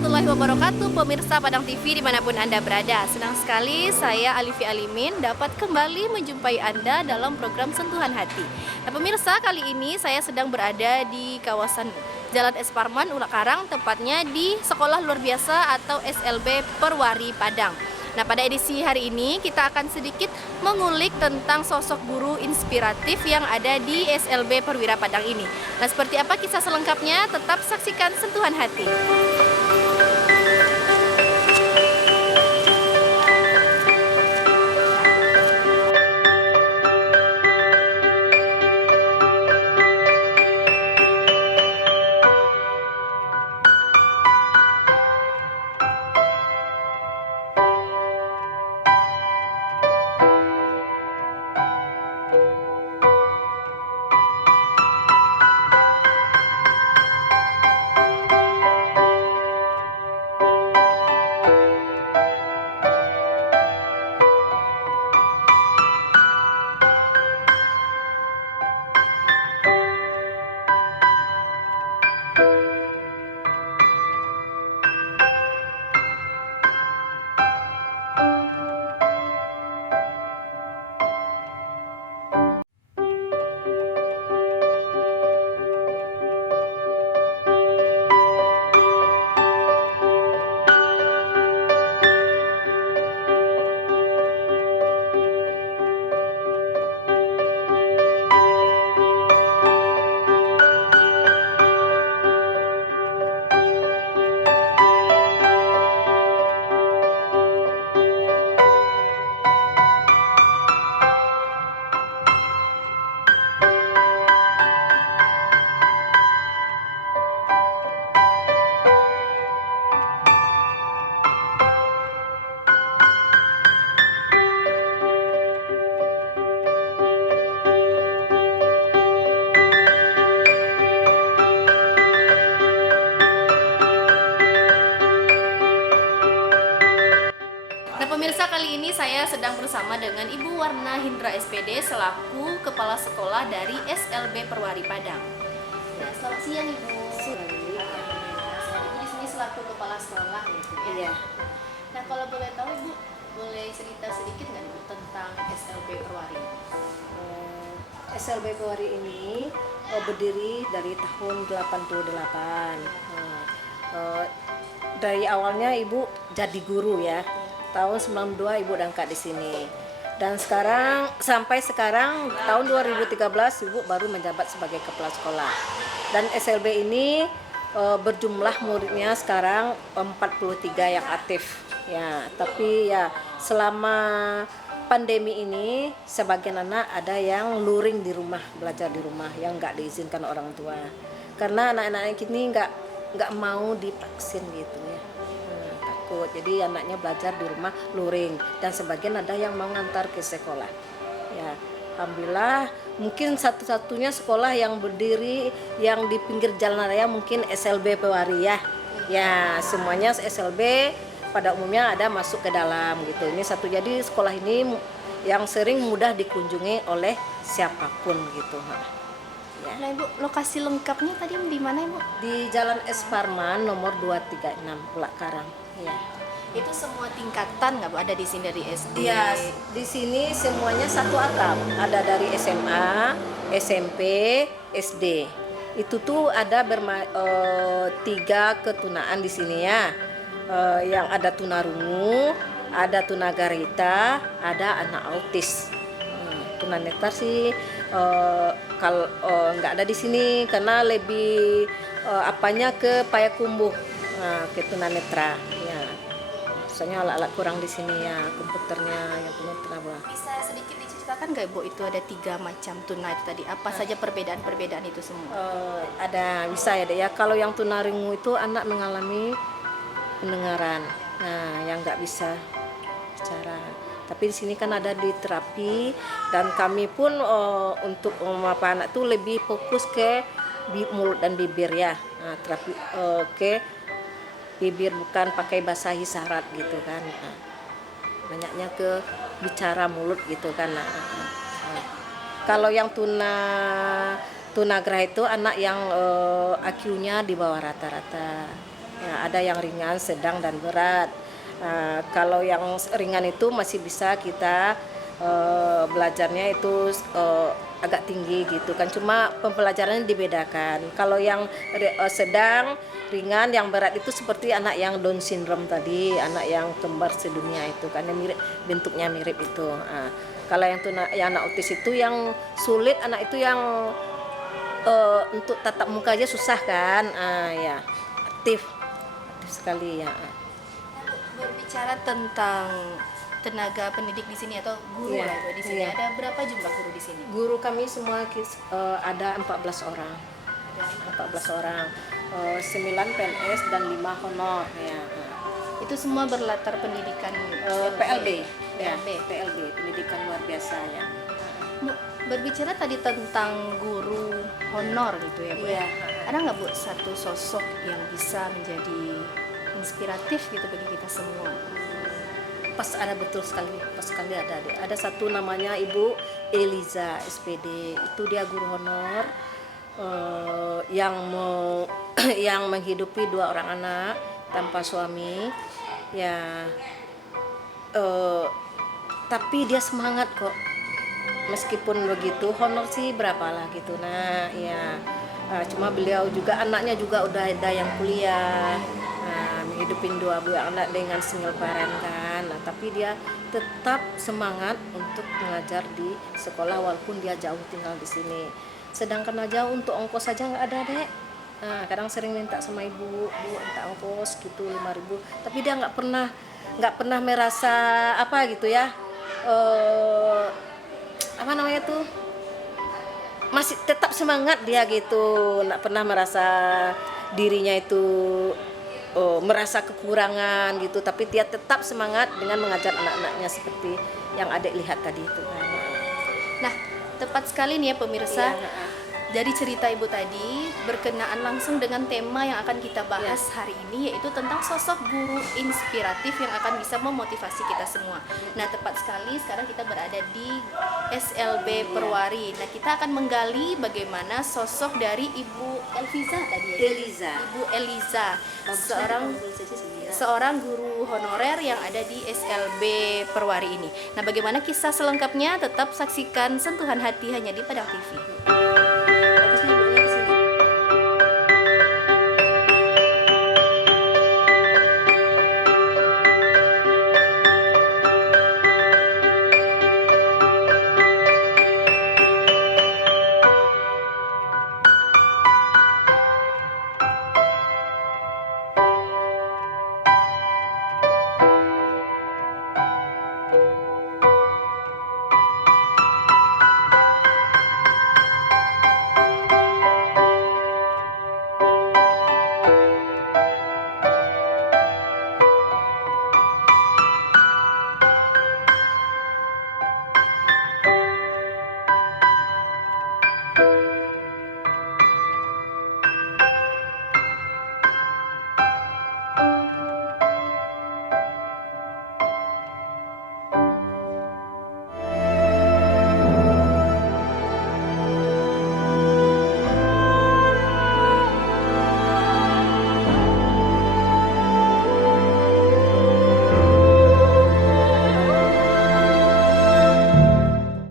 warahmatullahi wabarakatuh, pemirsa Padang TV dimanapun Anda berada. Senang sekali saya Alifi Alimin dapat kembali menjumpai Anda dalam program Sentuhan Hati. Nah pemirsa, kali ini saya sedang berada di kawasan Jalan Es Parman, Ulak Karang, tepatnya di Sekolah Luar Biasa atau SLB Perwari Padang. Nah pada edisi hari ini kita akan sedikit mengulik tentang sosok guru inspiratif yang ada di SLB Perwira Padang ini. Nah seperti apa kisah selengkapnya? Tetap saksikan Sentuhan Hati. Nah pemirsa, kali ini saya sedang bersama dengan Ibu Warna Hindra SPD selaku Kepala Sekolah dari SLB Perwari Padang. Ya, selamat siang Ibu. Ibu di sini selaku Kepala Sekolah gitu ya. Iya. Nah kalau boleh tahu Ibu, boleh cerita sedikit nggak Ibu tentang SLB Perwari? SLB Perwari ini berdiri dari tahun 88. Dari awalnya Ibu jadi guru ya. Tahun 92 Ibu berangkat di sini. Dan sampai sekarang tahun 2013 Ibu baru menjabat sebagai kepala sekolah. Dan SLB ini berjumlah muridnya sekarang 43 yang aktif. Ya, tapi ya selama pandemi ini sebagian anak ada yang luring di rumah, belajar di rumah yang nggak diizinkan orang tua. Karena anak-anak ini nggak mau divaksin gitu ya. Takut. Jadi anaknya belajar di rumah luring dan sebagian ada yang mau ngantar ke sekolah. Ya, alhamdulillah mungkin satu-satunya sekolah yang berdiri yang di pinggir jalan raya mungkin SLB Perwari ya. Ya, semuanya SLB pada umumnya ada masuk ke dalam gitu. Ini satu, jadi sekolah ini yang sering mudah dikunjungi oleh siapapun gitu. Ya. Nah Ibu, lokasi lengkapnya tadi di mana Ibu? Di Jalan Es Parman nomor 236 Ulak Karang. Ya. Itu semua tingkatan nggak Bu ada di sini dari SD? Iya, di sini semuanya satu atap. Ada dari SMA, SMP, SD. Itu tuh ada 3 ketunaan di sini ya. Yang ada tunarungu, ada tunagarita, ada anak autis. Tunanetra sih kalau nggak ada di sini karena lebih apanya ke Payakumbuh, ke tunanetra ya. Soalnya alat-alat kurang di sini ya, komputernya yang tunanetra. Bisa sedikit diceritakan nggak Ibu, itu ada 3 macam tuna itu tadi, apa saja perbedaan-perbedaan itu semua? Ada bisa ya deh ya. Kalau yang tunarungu itu anak mengalami pendengaran, nah yang nggak bisa bicara. Tapi di sini kan ada di terapi dan kami pun untuk anak tuh lebih fokus ke mulut dan bibir ya. Nah, terapi ke bibir, bukan pakai bahasa isyarat gitu kan. Nah, banyaknya ke bicara mulut gitu kan. Nah, kalau yang tunagrah itu anak yang IQ-nya di bawah rata-rata. Ya, ada yang ringan, sedang, dan berat. Kalau yang ringan itu masih bisa kita belajarnya itu agak tinggi gitu kan, cuma pembelajarannya dibedakan. Kalau yang sedang, ringan, yang berat itu seperti anak yang Down syndrome tadi, anak yang kembar sedunia itu kan, yang mirip, bentuknya mirip itu. Kalau yang anak autis itu yang sulit, anak itu yang untuk tatap muka aja susah kan, ya aktif sekali ya. Berbicara tentang tenaga pendidik di sini atau guru Iya, lah Bu, di sini iya. ada berapa jumlah guru di sini? Guru kami semua ada 14 orang. Ada 14 orang. 9 PNS dan 5 honor ya. Itu semua berlatar pendidikan PLB ya, PLB. PLB, pendidikan luar biasa ya. Bu, berbicara tadi tentang guru honor gitu ya Bu. Iya. Ada nggak Bu satu sosok yang bisa menjadi inspiratif gitu bagi kita semua? Betul sekali, pas sekali ada satu namanya Ibu Eliza SPD, itu dia guru honor yang menghidupi 2 orang anak tanpa suami ya, tapi dia semangat kok meskipun begitu. Honor sih berapa lah gitu, nah ya, cuma beliau juga anaknya juga udah ada yang kuliah, menghidupin 2 buah anak dengan single parent kan. Nah, tapi dia tetap semangat untuk mengajar di sekolah walaupun dia jauh tinggal di sini. Sedangkan aja untuk ongkos saja nggak ada, Dek. Nah, kadang sering minta sama ibu, Bu, minta ongkos gitu 5.000, tapi dia nggak pernah merasa apa gitu ya, apa namanya tuh, masih tetap semangat dia gitu, nggak pernah merasa dirinya itu merasa kekurangan gitu, tapi dia tetap semangat dengan mengajar anak-anaknya seperti yang Adik lihat tadi itu. Nah, tepat sekali nih ya pemirsa. Iya. Dari cerita Ibu tadi berkenaan langsung dengan tema yang akan kita bahas hari ini, yaitu tentang sosok guru inspiratif yang akan bisa memotivasi kita semua. Nah, tepat sekali sekarang kita berada di SLB Perwari. Nah, kita akan menggali bagaimana sosok dari Ibu Elviza tadi ya. Eliza. Ibu Eliza, seorang guru honorer yang ada di SLB Perwari ini. Nah, bagaimana kisah selengkapnya? Tetap saksikan Sentuhan Hati hanya di Padang TV.